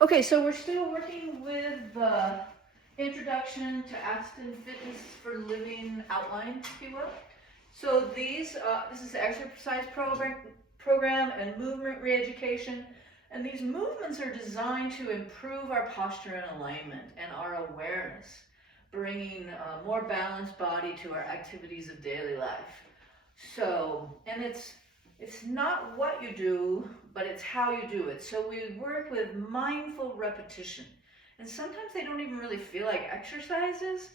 Okay, so we're still working with the introduction to Aston Fitness for Living outline, if you will. So this is the exercise program and movement re-education. And these movements are designed to improve our posture and alignment and our awareness, bringing a more balanced body to our activities of daily life. So, and it's not what you do, but it's how you do it. So we work with mindful repetition. And sometimes they don't even really feel like exercises,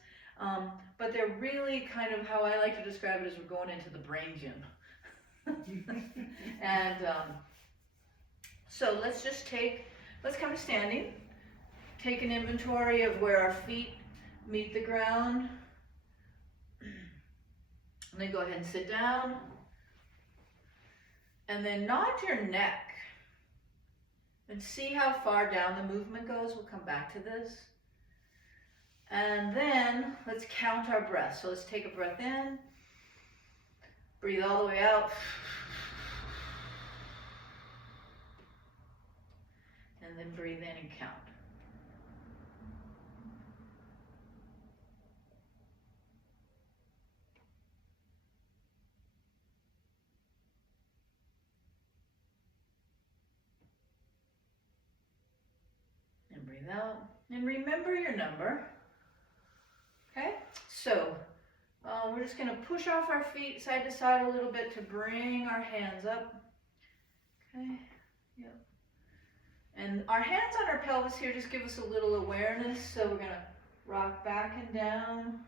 but they're really kind of how I like to describe it as we're going into the brain gym. And so let's come to standing, take an inventory of where our feet meet the ground, and then go ahead and sit down. And then nod your neck and see how far down the movement goes. We'll come back to this. And then let's count our breaths. So let's take a breath in, breathe all the way out, and then breathe in and count. And breathe out. And remember your number. Okay? So we're just going to push off our feet side to side a little bit to bring our hands up. Okay? Yep. And our hands on our pelvis here just give us a little awareness. So we're going to rock back and down,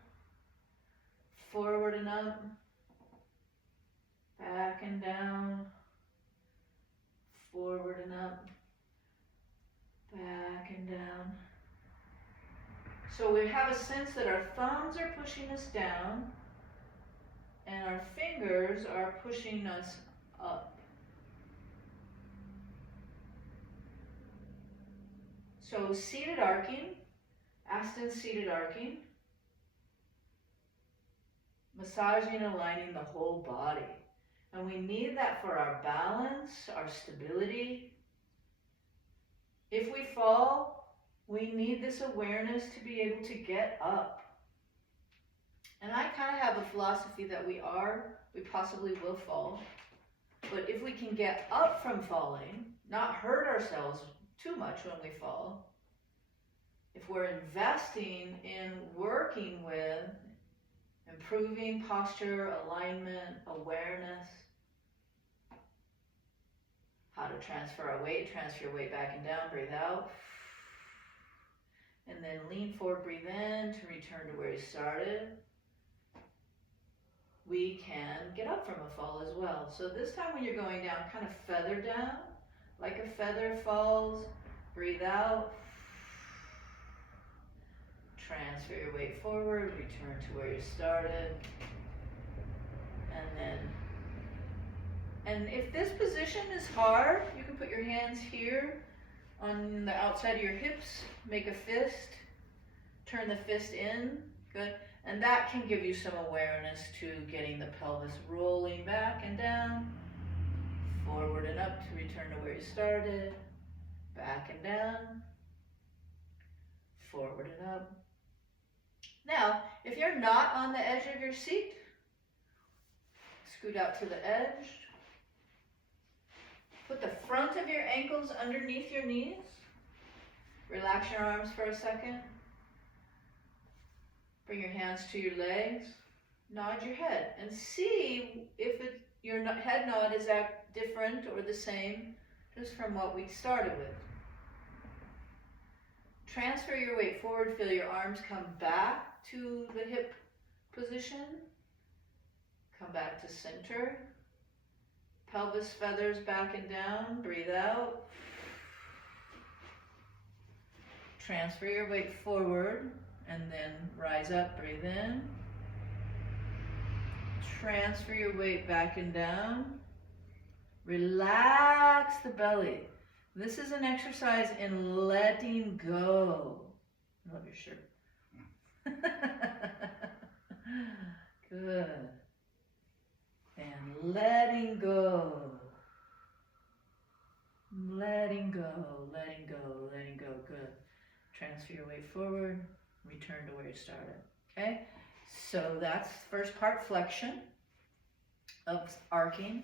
forward and up, back and down, forward and up, back and down. So we have a sense that our thumbs are pushing us down and our fingers are pushing us up. So seated arcing, Aston seated arcing, massaging and aligning the whole body. And we need that for our balance, our stability. If we fall, we need this awareness to be able to get up. And I kind of have a philosophy that we possibly will fall. But if we can get up from falling, not hurt ourselves too much when we fall, if we're investing in working with improving posture, alignment, awareness, how to transfer your weight back and down, breathe out. And then lean forward, breathe in to return to where you started. We can get up from a fall as well. So this time when you're going down, kind of feather down, like a feather falls, breathe out. Transfer your weight forward, return to where you started. And if this position is hard, you can put your hands here on the outside of your hips, make a fist, turn the fist in, good. And that can give you some awareness to getting the pelvis rolling back and down, forward and up to return to where you started, back and down, forward and up. Now, if you're not on the edge of your seat, scoot out to the edge. Put the front of your ankles underneath your knees. Relax your arms for a second. Bring your hands to your legs. Nod your head and see if your head nod is different or the same just from what we started with. Transfer your weight forward. Feel your arms come back to the hip position. Come back to center. Pelvis feathers back and down. Breathe out. Transfer your weight forward and then rise up. Breathe in. Transfer your weight back and down. Relax the belly. This is an exercise in letting go. I love your shirt. Good. And letting go. Letting go, letting go, letting go. your weight forward, return to where you started, okay? So that's first part, flexion of arcing.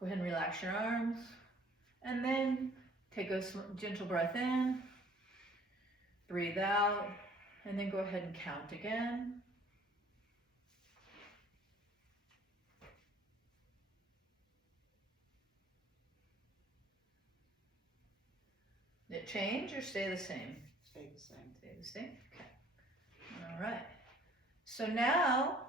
Go ahead and relax your arms, and then take a gentle breath in, breathe out, and then go ahead and count again. Did it change or stay the same? Stay the same. Stay the same? Okay. All right. So now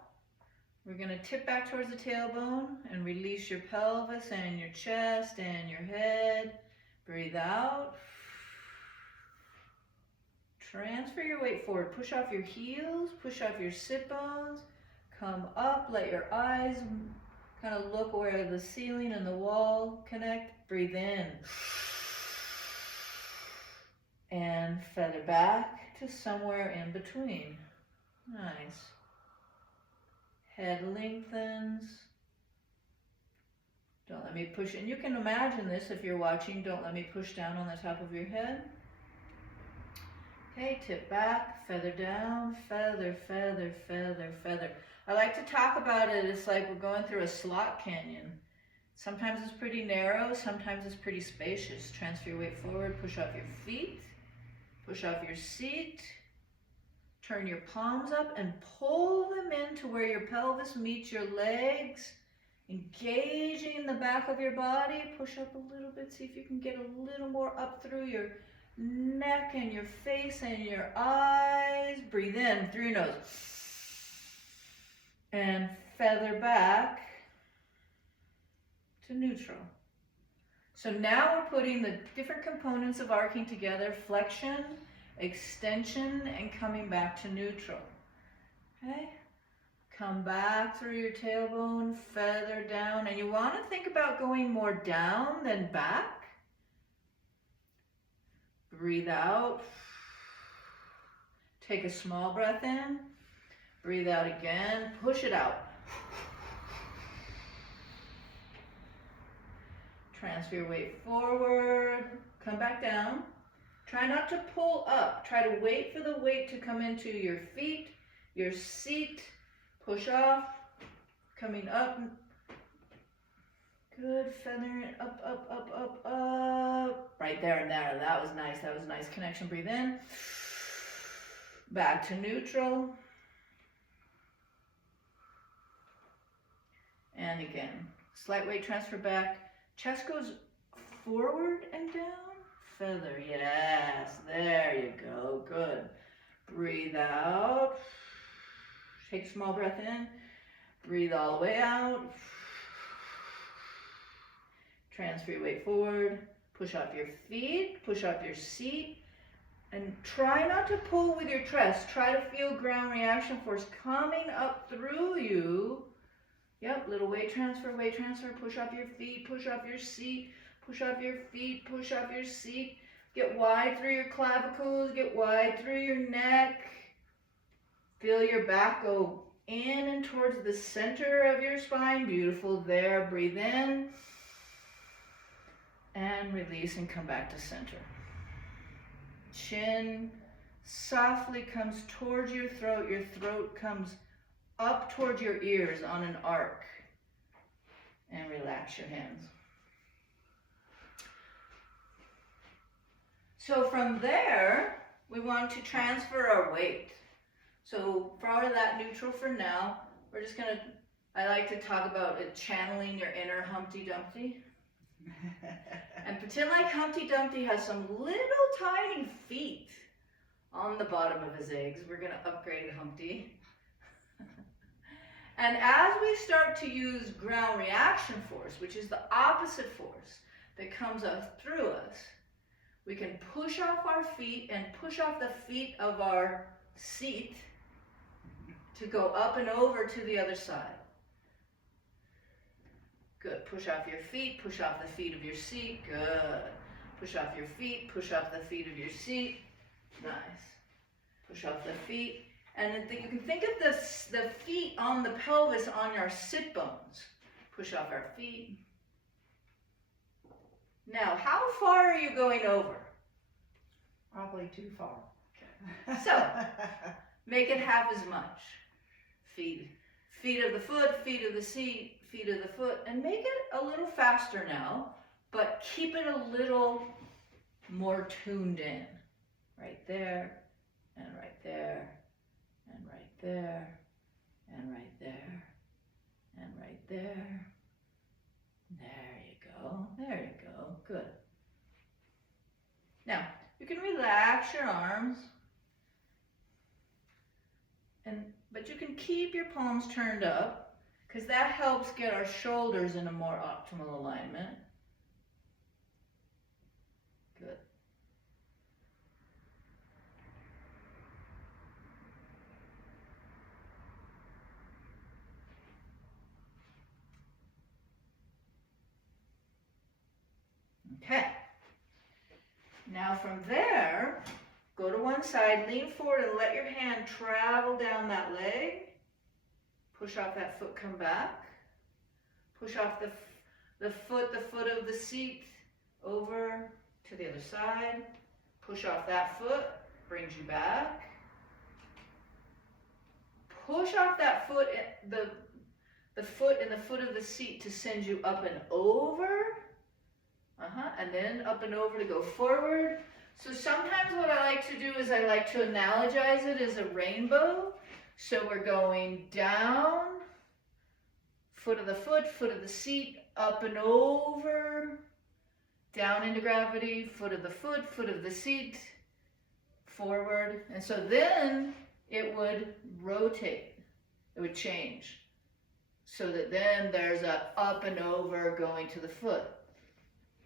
we're going to tip back towards the tailbone and release your pelvis and your chest and your head. Breathe out. Transfer your weight forward. Push off your heels, push off your sit bones. Come up, let your eyes kind of look where the ceiling and the wall connect. Breathe in. And feather back to somewhere in between. Nice. Head lengthens. Don't let me push, and you can imagine this if you're watching, don't let me push down on the top of your head. Okay, tip back, feather down, feather, feather, feather, feather. I like to talk about it, it's like we're going through a slot canyon. Sometimes it's pretty narrow, sometimes it's pretty spacious. Transfer your weight forward, push off your feet, push off your seat. Turn your palms up and pull them into where your pelvis meets your legs. Engaging the back of your body. Push up a little bit. See if you can get a little more up through your neck and your face and your eyes. Breathe in through your nose. And feather back to neutral. So now we're putting the different components of arcing together. Flexion, extension, and coming back to neutral. Okay? Come back through your tailbone, feather down, and you want to think about going more down than back. Breathe out. Take a small breath in. Breathe out again. Push it out. Transfer your weight forward. Come back down. Try not to pull up. Try to wait for the weight to come into your feet, your seat. Push off. Coming up. Good. Feathering it up, up, up, up, up. Right there and there. That was nice. That was a nice connection. Breathe in. Back to neutral. And again. Slight weight transfer back. Chest goes forward and down. Feather, yes, there you go, good. Breathe out. Take a small breath in. Breathe all the way out. Transfer your weight forward. Push off your feet, push off your seat. And try not to pull with your chest. Try to feel ground reaction force coming up through you. Yep, little weight transfer, push off your feet, push off your seat, push off your feet, push off your seat. Get wide through your clavicles, get wide through your neck. Feel your back go in and towards the center of your spine. Beautiful there. Breathe in and release and come back to center. Chin softly comes towards your throat comes up towards your ears on an arc, and relax your hands. So from there, we want to transfer our weight. So for that neutral for now, we're just gonna, I like to talk about it, channeling your inner Humpty Dumpty. And pretend like Humpty Dumpty has some little tiny feet on the bottom of his eggs. We're gonna upgrade Humpty. And as we start to use ground reaction force, which is the opposite force that comes up through us, we can push off our feet and push off the feet of our seat to go up and over to the other side. Good. Push off your feet, push off the feet of your seat. Good. Push off your feet, push off the feet of your seat. Nice. Push off the feet. And you can think of the feet on the pelvis on your sit bones. Push off our feet. Now, how far are you going over? Probably too far. Okay. So, make it half as much. Feet of the foot, feet of the seat, feet of the foot, and make it a little faster now, but keep it a little more tuned in. Right there, and right there, and right there, and right there, and right there. There you go, there you go, good. Now, you can relax your arms, but you can keep your palms turned up, because that helps get our shoulders in a more optimal alignment. Good. Okay. Now from there, go to one side, lean forward and let your hand travel down that leg. Push off that foot, come back. Push off the foot of the seat over to the other side. Push off that foot, brings you back. Push off that foot, the foot and the foot of the seat to send you up and over. And then up and over to go forward. So sometimes what I like to do is I like to analogize it as a rainbow. So we're going down, foot of the seat, up and over, down into gravity, foot of the seat, forward. And so then it would rotate, it would change. So that then there's a up and over going to the foot.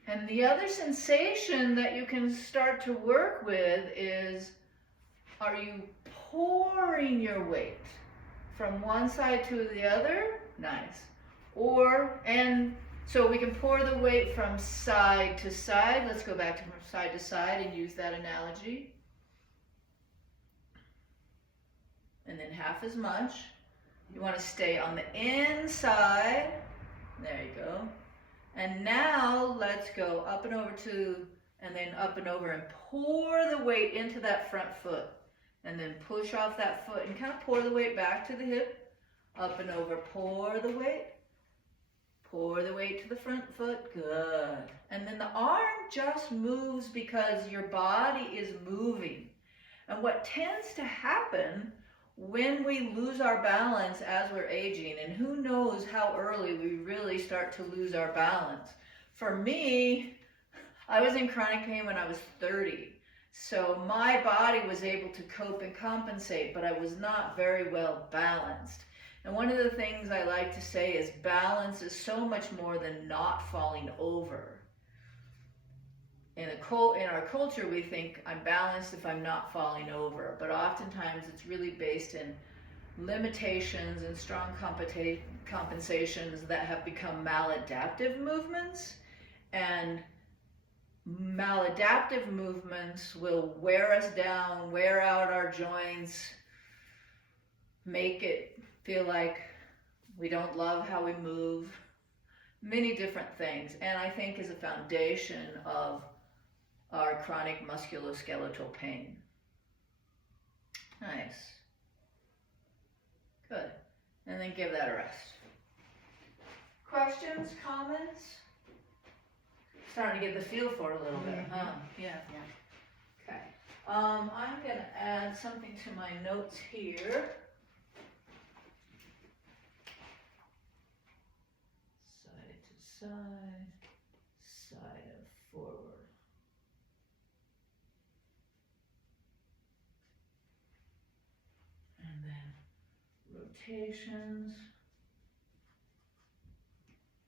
And the other sensation that you can start to work with is, are you pouring your weight from one side to the other? Nice. And so we can pour the weight from side to side. Let's go back to from side to side and use that analogy. And then half as much. You want to stay on the inside. There you go. And now let's go up and over and then up and over and pour the weight into that front foot. And then push off that foot and kind of pour the weight back to the hip. Up and over, pour the weight. Pour the weight to the front foot, good. And then the arm just moves because your body is moving. And what tends to happen when we lose our balance as we're aging, and who knows how early we really start to lose our balance. For me, I was in chronic pain when I was 30. So my body was able to cope and compensate, but I was not very well balanced. And one of the things I like to say is balance is so much more than not falling over. In our culture, we think I'm balanced if I'm not falling over, but oftentimes it's really based in limitations and strong compensations that have become maladaptive movements, and maladaptive movements will wear us down, wear out our joints, make it feel like we don't love how we move, many different things, and I think is a foundation of our chronic musculoskeletal pain. Nice. Good. And then give that a rest. Questions, comments? Starting to get the feel for it a little bit, huh? Yeah. Okay. I'm going to add something to my notes here. Side to side, side of forward. And then rotations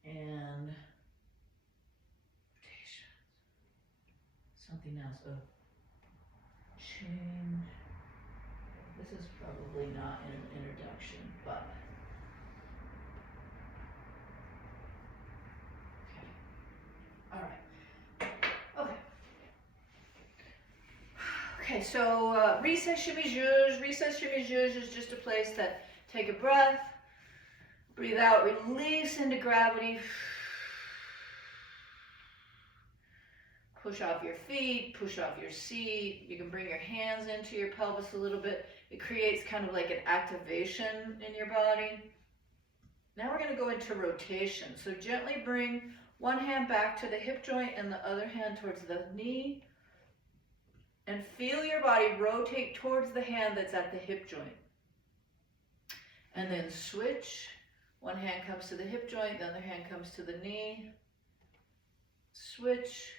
and something else. Oh, change. This is probably not an introduction, but okay. All right. Okay. Okay. So recess, shimmy, zhuzh. Recess, shimmy, zhuzh is just a place that take a breath, breathe out, release into gravity. Push off your feet, push off your seat. You can bring your hands into your pelvis a little bit. It creates kind of like an activation in your body. Now we're going to go into rotation. So gently bring one hand back to the hip joint and the other hand towards the knee. And feel your body rotate towards the hand that's at the hip joint. And then switch. One hand comes to the hip joint, the other hand comes to the knee. Switch.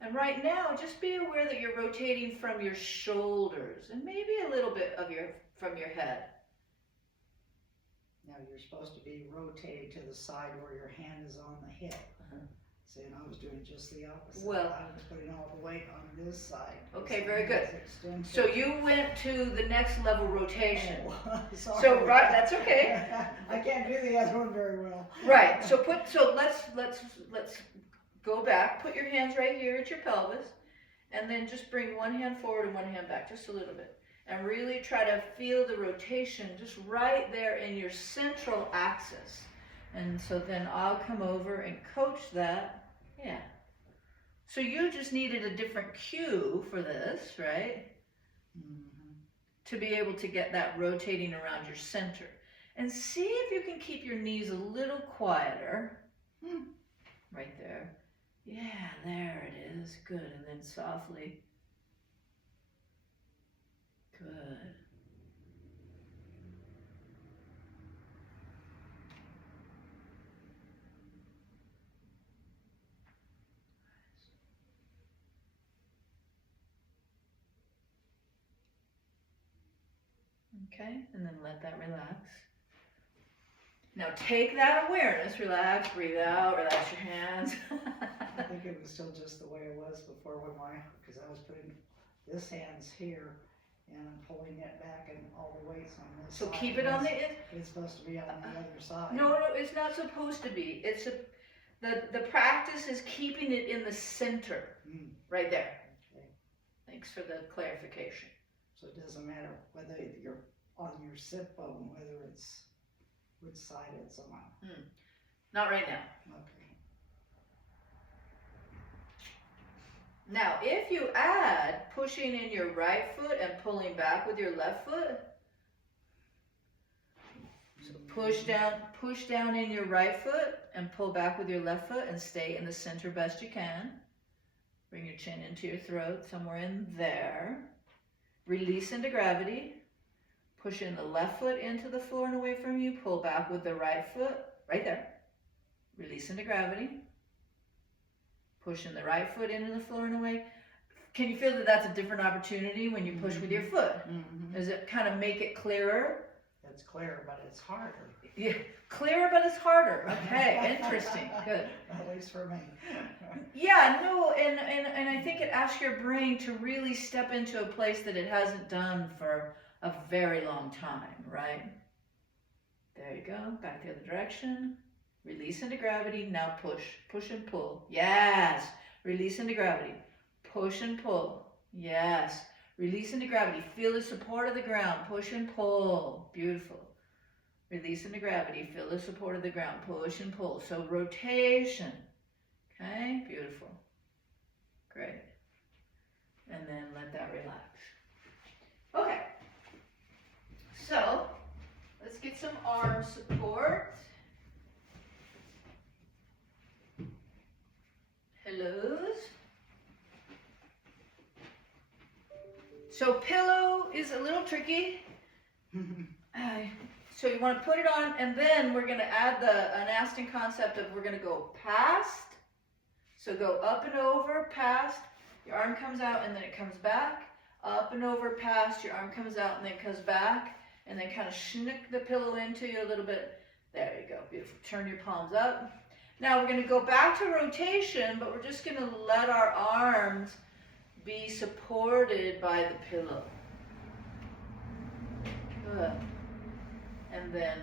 And right now, just be aware that you're rotating from your shoulders and maybe a little bit of from your head. Now you're supposed to be rotating to the side where your hand is on the hip. See, and I was doing just the opposite. Well, I was putting all the weight on this side. Okay, very good. So you went to the next level rotation. Oh, sorry. So right, that's okay. I can't do the other one very well. Right. So let's go back. Put your hands right here at your pelvis, and then just bring one hand forward and one hand back, just a little bit, and really try to feel the rotation just right there in your central axis. And so then I'll come over and coach that. Yeah. So you just needed a different cue for this, right? Mm-hmm. To be able to get that rotating around your center. And see if you can keep your knees a little quieter. Right there. Yeah, there it is. Good. And then softly. Good. Okay, and then let that relax. Now take that awareness, relax, breathe out, relax your hands. I think it was still just the way it was before because I was putting this hand's here and I'm pulling it back and all the weight's on this So side. keep it on the... It's supposed to be on the other side. No, it's not supposed to be. The practice is keeping it in the center, right there. Okay. Thanks for the clarification. So it doesn't matter whether you're on your sit bone, whether it's which side it's on. Not right now. Okay. Now, if you add pushing in your right foot and pulling back with your left foot, so push down in your right foot and pull back with your left foot and stay in the center best you can. Bring your chin into your throat, somewhere in there. Release into gravity. Push in the left foot into the floor and away from you. Pull back with the right foot, right there. Release into gravity. Push in the right foot into the floor and away. Can you feel that that's a different opportunity when you push with your foot? Does it kind of make it clearer? It's clear, but it's harder. Yeah, clearer, but it's harder. Okay, interesting. Good. At least for me. Yeah, no, and I think it asks your brain to really step into a place that it hasn't done for a very long time, right? There you go. Back the other direction. Release into gravity. Now push. Push and pull. Yes. Release into gravity. Push and pull. Yes. Release into gravity. Feel the support of the ground. Push and pull. Beautiful. Release into gravity. Feel the support of the ground. Push and pull. So rotation. Okay. Beautiful. Great. And then let that relax. Okay. So let's get some arm support. Pillows. So pillow is a little tricky. So you want to put it on, and then we're going to add an Aston concept of we're going to go past. So go up and over, past. Your arm comes out and then it comes back. Up and over, past. Your arm comes out and then comes back. And then kind of schnick the pillow into you a little bit. There you go. Beautiful. Turn your palms up. Now we're going to go back to rotation, but we're just going to let our arms be supported by the pillow. Good. And then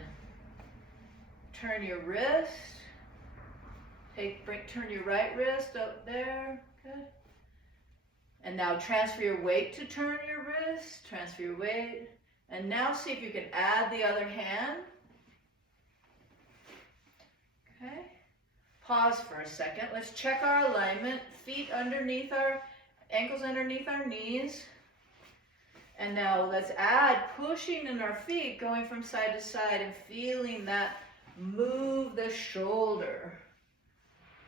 turn your wrist. Turn your right wrist up there. Good. And now transfer your weight to turn your wrist. Transfer your weight. And now see if you can add the other hand. Okay. Pause for a second. Let's check our alignment. Feet underneath our, ankles underneath our knees. And now let's add pushing in our feet, going from side to side and feeling that move the shoulder.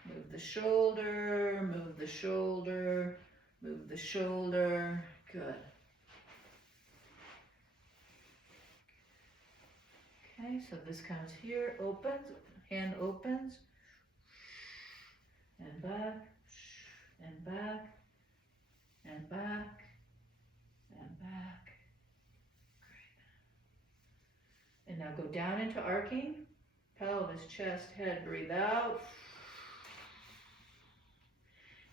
Move the shoulder, move the shoulder, move the shoulder. Good. Okay, so this comes here, opens, hand opens, and back, and back, and back, and back. Great. And now go down into arcing, pelvis, chest, head, breathe out.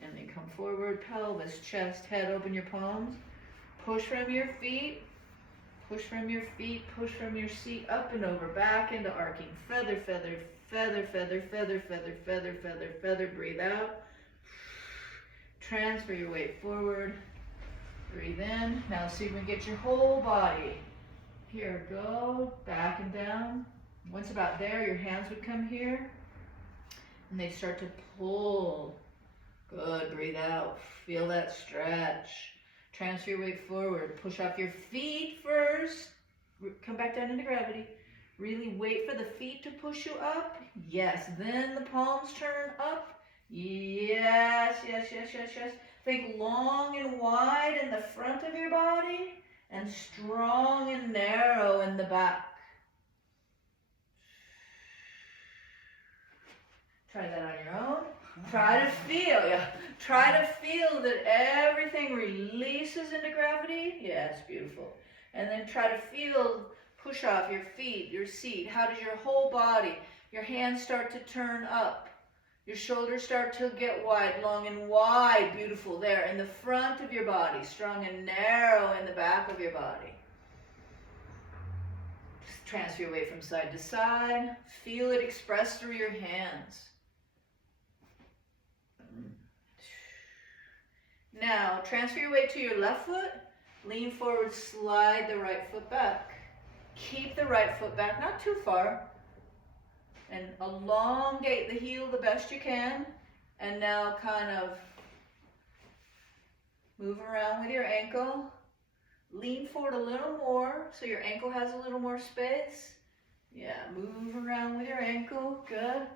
And then come forward, pelvis, chest, head, open your palms. Push from your feet, push from your feet, push from your seat, up and over, back into arcing. Feather, feather, feather, feather, feather, feather, feather, feather, feather, breathe out. Transfer your weight forward, breathe in. Now see if we can get your whole body. Here, go, back and down. Once about there, your hands would come here, and they start to pull. Good, breathe out, feel that stretch. Transfer your weight forward, push off your feet first. Come back down into gravity. Really wait for the feet to push you up. Yes, then the palms turn up. Yes, yes, yes, yes, yes. Think long and wide in the front of your body and strong and narrow in the back. Try that on your own. Try to feel, Try to feel that everything releases into gravity. Yes, beautiful. And then try to feel, push off your feet, your seat. How does your whole body, your hands start to turn up? Your shoulders start to get wide, long and wide. Beautiful. There, in the front of your body, strong and narrow in the back of your body. Just transfer your weight from side to side. Feel it express through your hands. Now, transfer your weight to your left foot, lean forward, slide the right foot back. Keep the right foot back, not too far, and elongate the heel the best you can, and now kind of move around with your ankle. Lean forward a little more so your ankle has a little more space. Yeah, move around with your ankle, good.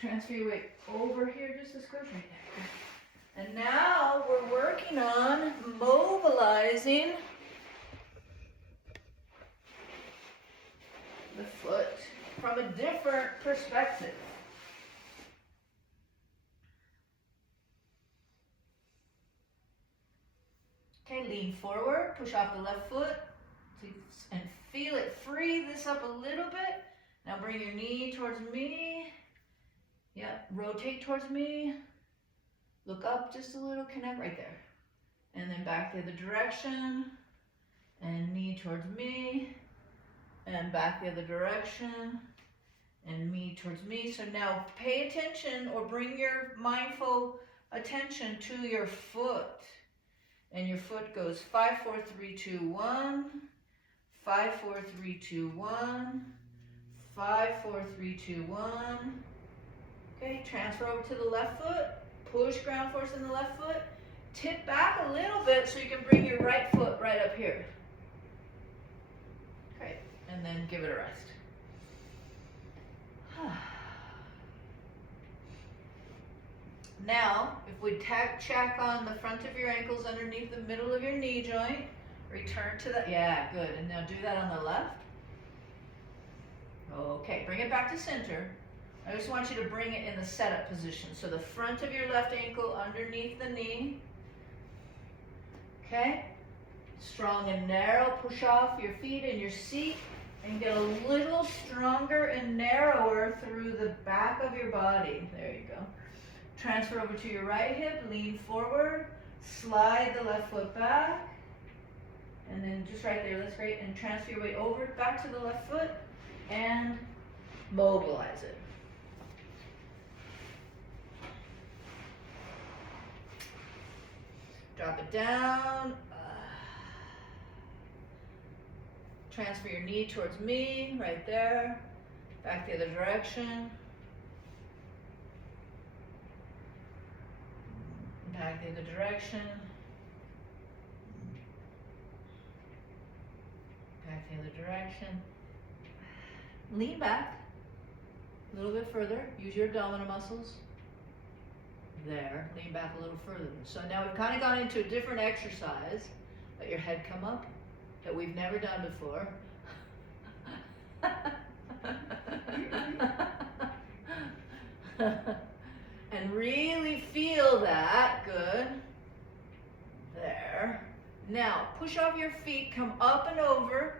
Transfer your weight over here just a skosh right there. And now we're working on mobilizing the foot from a different perspective. Okay, lean forward, push off the left foot, and feel it. Free this up a little bit. Now bring your knee towards me. Yep, rotate towards me. Look up just a little, connect right there. And then back the other direction. And knee towards me. And back the other direction. And me towards me. So now pay attention or bring your mindful attention to your foot. And your foot goes 5, 4, 3, 2, 1. 5, 4, 3, 2, 1. 5, 4, 3, 2, 1. Okay, transfer over to the left foot. Push ground force in the left foot. Tip back a little bit so you can bring your right foot right up here. Okay, and then give it a rest. Now, if we check on the front of your ankles underneath the middle of your knee joint, return to that. Yeah, good. And now do that on the left. Okay, bring it back to center. I just want you to bring it in the setup position. So the front of your left ankle underneath the knee. Okay? Strong and narrow. Push off your feet and your seat and get a little stronger and narrower through the back of your body. There you go. Transfer over to your right hip. Lean forward. Slide the left foot back. And then just right there. That's great. And transfer your weight over back to the left foot and mobilize it. Drop it down. Transfer your knee towards me, right there. Back the other direction. Back the other direction. Back the other direction. Lean back a little bit further. Use your abdominal muscles. There. Lean back a little further. So now we've kind of gone into a different exercise. Let your head come up that we've never done before. And really feel that. Good. There. Now push off your feet, come up and over.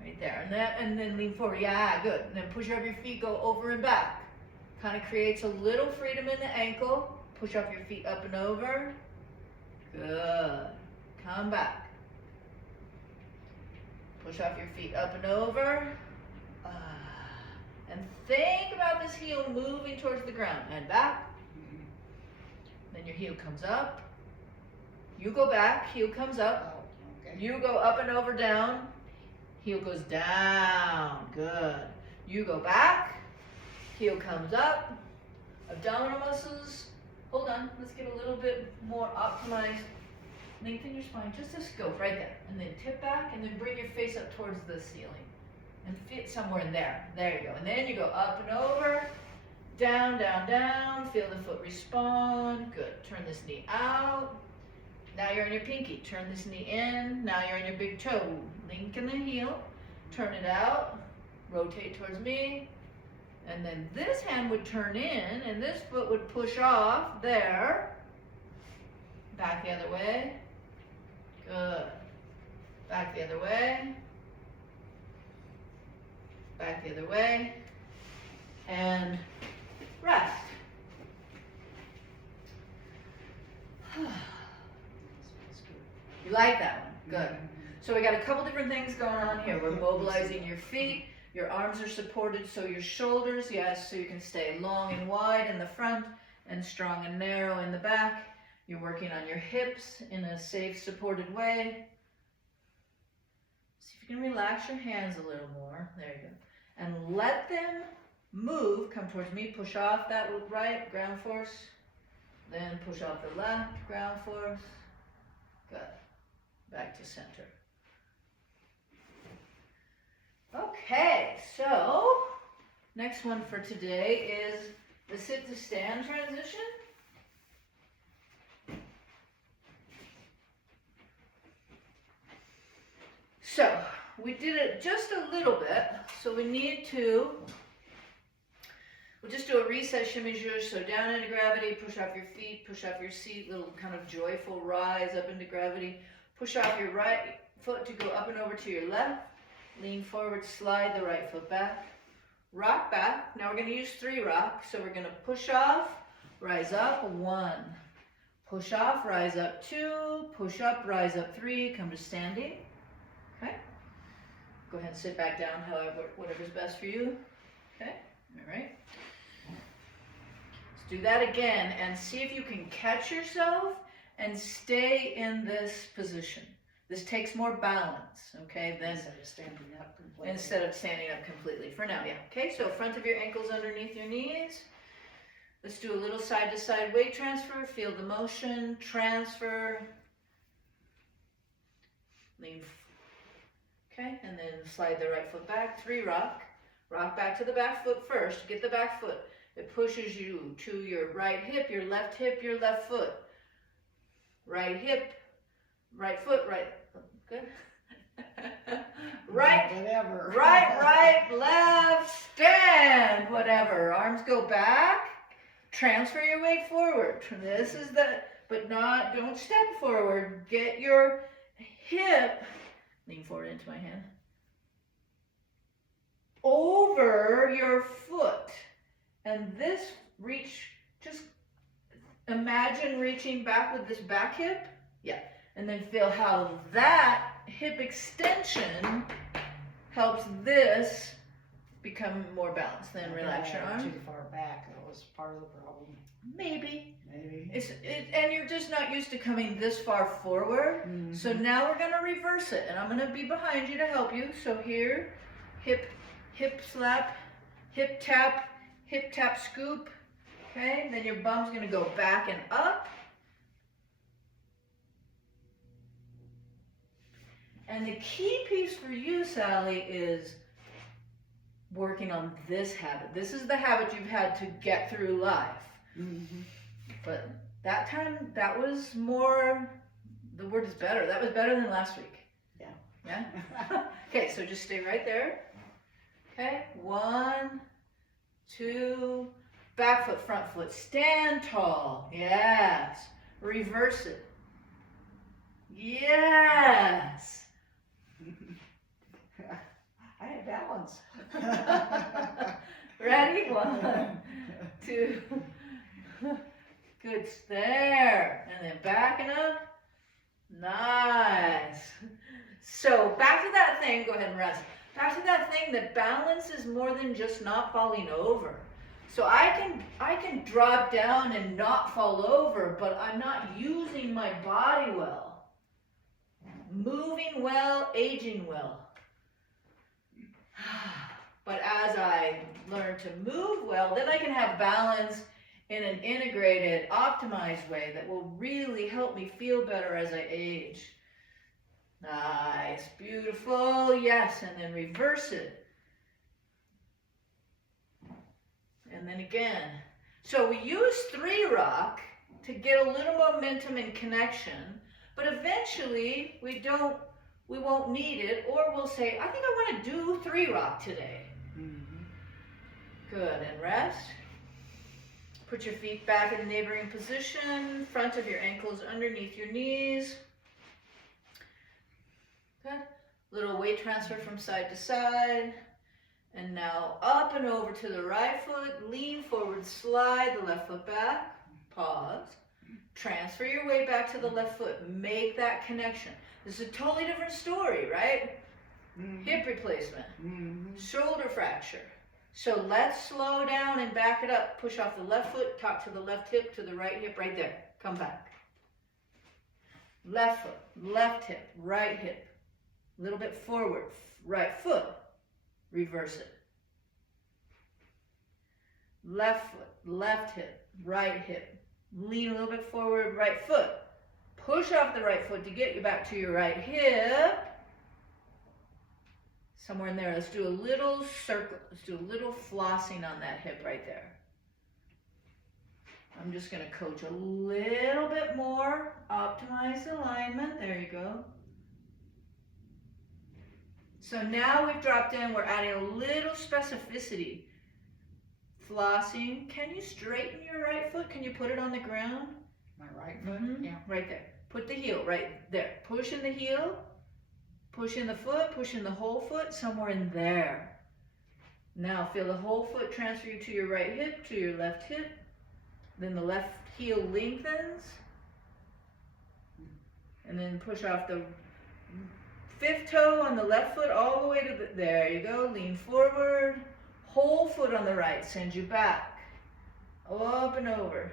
Right there. And then lean forward. Yeah, good. And then push off your feet, go over and back. Kind of creates a little freedom in the ankle. Push off your feet up and over. Good. Come back. Push off your feet up and over. And think about this heel moving towards the ground. And back. Then your heel comes up. You go back. Heel comes up. Oh, okay. You go up and over, down. Heel goes down. Good. You go back. Heel comes up. Abdominal muscles. Hold on. Let's get a little bit more optimized. Lengthen your spine. Just a scope right there. And then tip back and then bring your face up towards the ceiling. And fit somewhere in there. There you go. And then you go up and over. Down, down, down. Feel the foot respond. Good. Turn this knee out. Now you're on your pinky. Turn this knee in. Now you're on your big toe. Link in the heel. Turn it out. Rotate towards me. And then this hand would turn in and this foot would push off. There. Back the other way. Good. Back the other way. Back the other way. And rest. You like that one? Good. So we got a couple different things going on here. We're mobilizing your feet. Your arms are supported, so your shoulders, yes, so you can stay long and wide in the front and strong and narrow in the back. You're working on your hips in a safe, supported way. See if you can relax your hands a little more. There you go. And let them move. Come towards me. Push off that right, ground force. Then push off the left, ground force. Good. Back to center. Okay, so next one for today is the sit to stand transition. So we did it just a little bit, so we'll just do a reset shimmy zhuzh. So down into gravity, push off your feet, push off your seat, little kind of joyful rise up into gravity. Push off your right foot to go up and over to your left. Lean forward, slide the right foot back. Rock back. Now we're going to use 3 rock. So we're going to push off, rise up, 1. Push off, rise up, 2. Push up, rise up, 3. Come to standing. Okay. Go ahead and sit back down, however, whatever's best for you. Okay. All right. Let's do that again and see if you can catch yourself and stay in this position. This takes more balance, okay, than Instead of standing up completely. instead of standing up completely for now, yeah. Okay, so front of your ankles underneath your knees. Let's do a little side to side weight transfer. Feel the motion, transfer. Lean, okay, and then slide the right foot back, 3 rock. Rock back to the back foot first. Get the back foot. It pushes you to your right hip, your left foot. Right hip, right foot, right, good. Right, whatever. right, left, stand, whatever. Arms go back, transfer your weight forward. This is but don't step forward. Get your hip, lean forward into my hand, over your foot. And this reach, just imagine reaching back with this back hip. Yeah. And then feel how that hip extension helps this become more balanced. Then relax your arm. Too far back. That was part of the problem. Maybe. Maybe. And you're just not used to coming this far forward. Mm-hmm. So now we're going to reverse it. And I'm going to be behind you to help you. So here, hip slap, hip tap, scoop. Okay, then your bum's going to go back and up. And the key piece for you, Sally, is working on this habit. This is the habit you've had to get through life. Mm-hmm. But that time, that was more, the word is better. That was better than last week. Yeah. Yeah? Okay, so just stay right there. Okay, 1, 2, back foot, front foot. Stand tall. Yes. Reverse it. Yes. I had balance. Ready? 1, 2. Good. There. And then backing up. Nice. So back to that thing. Go ahead and rest. Back to that thing that balance is more than just not falling over. So I can drop down and not fall over, but I'm not using my body well. Moving well, aging well. But as I learn to move well, then I can have balance in an integrated, optimized way that will really help me feel better as I age. Nice, beautiful, yes, and then reverse it. And then again. So we use 3-rock to get a little momentum and connection, but eventually we won't need it, or we'll say, I think I want to do 3-rock today. Mm-hmm. Good, and rest. Put your feet back in the neighboring position, front of your ankles underneath your knees. Good. Little weight transfer from side to side. And now up and over to the right foot, lean forward, slide the left foot back, pause. Transfer your weight back to the left foot, make that connection. This is a totally different story, right? Mm-hmm. Hip replacement, Mm-hmm. shoulder fracture. So let's slow down and back it up. Push off the left foot, talk to the left hip, to the right hip, right there. Come back. Left foot, left hip, right hip. A little bit forward, right foot. Reverse it. Left foot, left hip, right hip. Lean a little bit forward, right foot. Push off the right foot to get you back to your right hip. Somewhere in there, let's do a little circle. Let's do a little flossing on that hip right there. I'm just going to coach a little bit more. Optimize the alignment. There you go. So now we've dropped in, we're adding a little specificity. Flossing. Can you straighten your right foot? Can you put it on the ground? My right foot? Mm-hmm. Yeah. Right there. Put the heel right there. Push in the heel. Push in the foot. Push in the whole foot. Somewhere in there. Now feel the whole foot transfer you to your right hip, to your left hip. Then the left heel lengthens. And then push off the 5th toe on the left foot all the way to the, there you go, lean forward, whole foot on the right, send you back, up and over.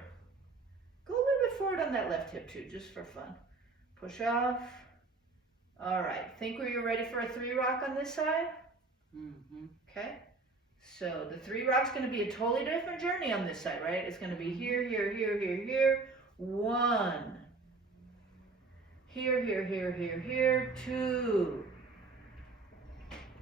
Go a little bit forward on that left hip too, just for fun. Push off. All right, think you're ready for a 3-rock on this side? Mm-hmm. Okay, so the 3-rock's gonna be a totally different journey on this side, right? It's gonna be here, here, here, here, here, 1. Here, here, here, here, here, 2.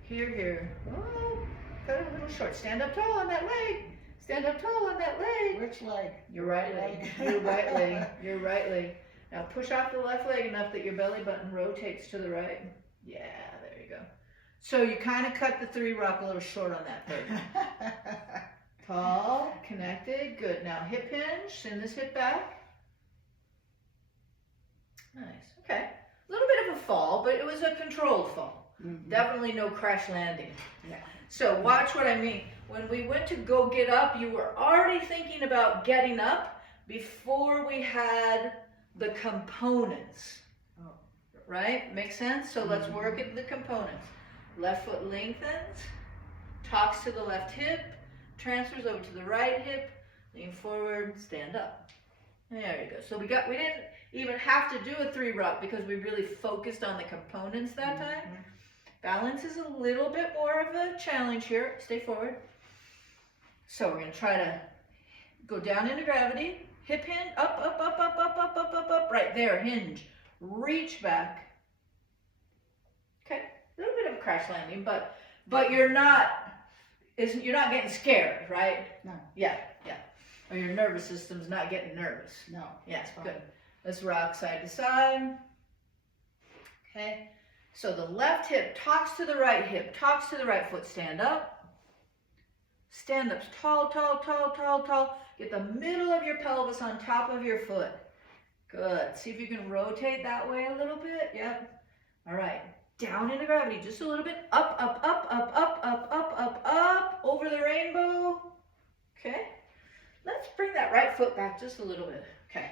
Here, here. Oh, cut it a little short. Stand up tall on that leg. Stand up tall on that leg. Which leg? Your right leg. Your right leg. Your right leg. Now push off the left leg enough that your belly button rotates to the right. Yeah, there you go. So you kind of cut the 3-rock a little short on that third. Tall, connected, good. Now hip hinge, send this hip back. Nice, okay. A little bit of a fall, but it was a controlled fall. Mm-hmm. Definitely no crash landing. Yeah. So watch what I mean. When we went to go get up, you were already thinking about getting up before we had the components. Oh. Right? Makes sense? So let's work at the components. Left foot lengthens, talks to the left hip, transfers over to the right hip, lean forward, stand up. There you go. So we didn't even have to do a 3-rock because we really focused on the components that time. Balance is a little bit more of a challenge here. Stay forward. So we're going to try to go down into gravity. Hip hinge, up, up, up, up, up, up, up, up, up, up. Right there, hinge. Reach back. Okay, a little bit of a crash landing, but you're not getting scared, right? No. Yeah. Or your nervous system's not getting nervous. No. Yeah, It's fine. good. Let's rock side to side. Okay, so the left hip talks to the right hip, talks to the right foot. Stand up. Stand up tall, tall, tall, tall, tall. Get the middle of your pelvis on top of your foot. Good. See if you can rotate that way a little bit. Yep. All right. Down into gravity just a little bit. Up, up, up, up, up, up, up, up, up. Over the rainbow. Okay. Let's bring that right foot back just a little bit. Okay.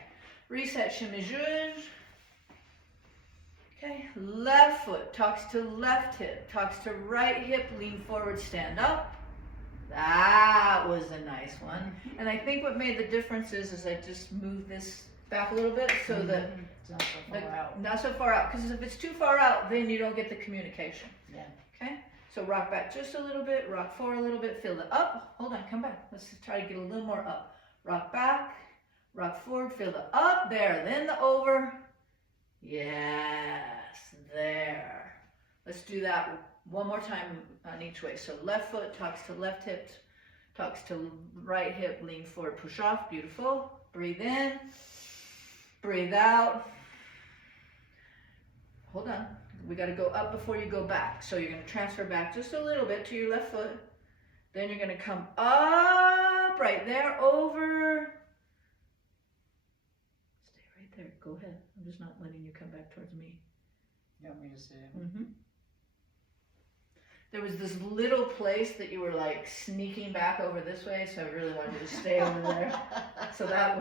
Reset, chemise. Okay. Left foot talks to left hip, talks to right hip. Lean forward, stand up. That was a nice one. And I think what made the difference is I just moved this back a little bit so that It's not so far out. not so far out, because if it's too far out, then you don't get the communication. Yeah. Okay, so rock back just a little bit, rock forward a little bit, feel the up. Hold on, come back. Let's try to get a little more up. Rock back, rock forward, feel the up there, then the over. Yes, there. Let's do that one more time on each way. So left foot talks to left hip, talks to right hip, lean forward, push off. Beautiful. Breathe in, breathe out. Hold on. We got to go up before you go back. So you're going to transfer back just a little bit to your left foot. Then you're going to come up right there, over. Stay right there. Go ahead. I'm just not letting you come back towards me. You want me to say it? Mm-hmm. There was this little place that you were like sneaking back over this way, so I really wanted you to stay over there. So that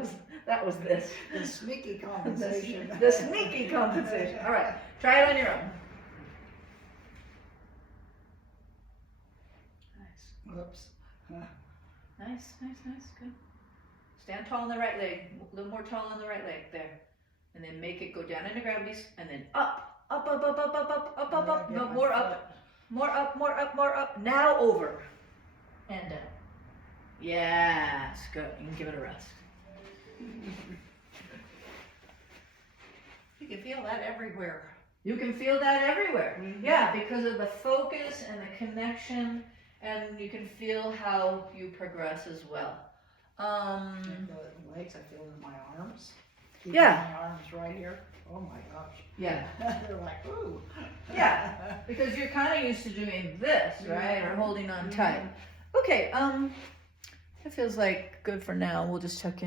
was this. The sneaky compensation. The sneaky compensation. All right, try it on your own. Nice. Whoops. Nice, good. Stand tall on the right leg, a little more tall on the right leg, there. And then make it go down into gravity, and then up, up, up, up, up, up, up, up, up, up, no, more up, more up, more up, more up. Now over, and down. Yes, good, you can give it a rest. You can feel that everywhere. You can feel that everywhere. Mhm. Yeah, because of the focus and the connection, and you can feel how you progress as well. And the legs, I feel in my arms. Keeping Yeah. My arms right here. Oh my gosh. Yeah. They're like, ooh. Yeah, because you're kind of used to doing this, right? Or holding on tight. Okay, it feels like good for now. We'll just check in.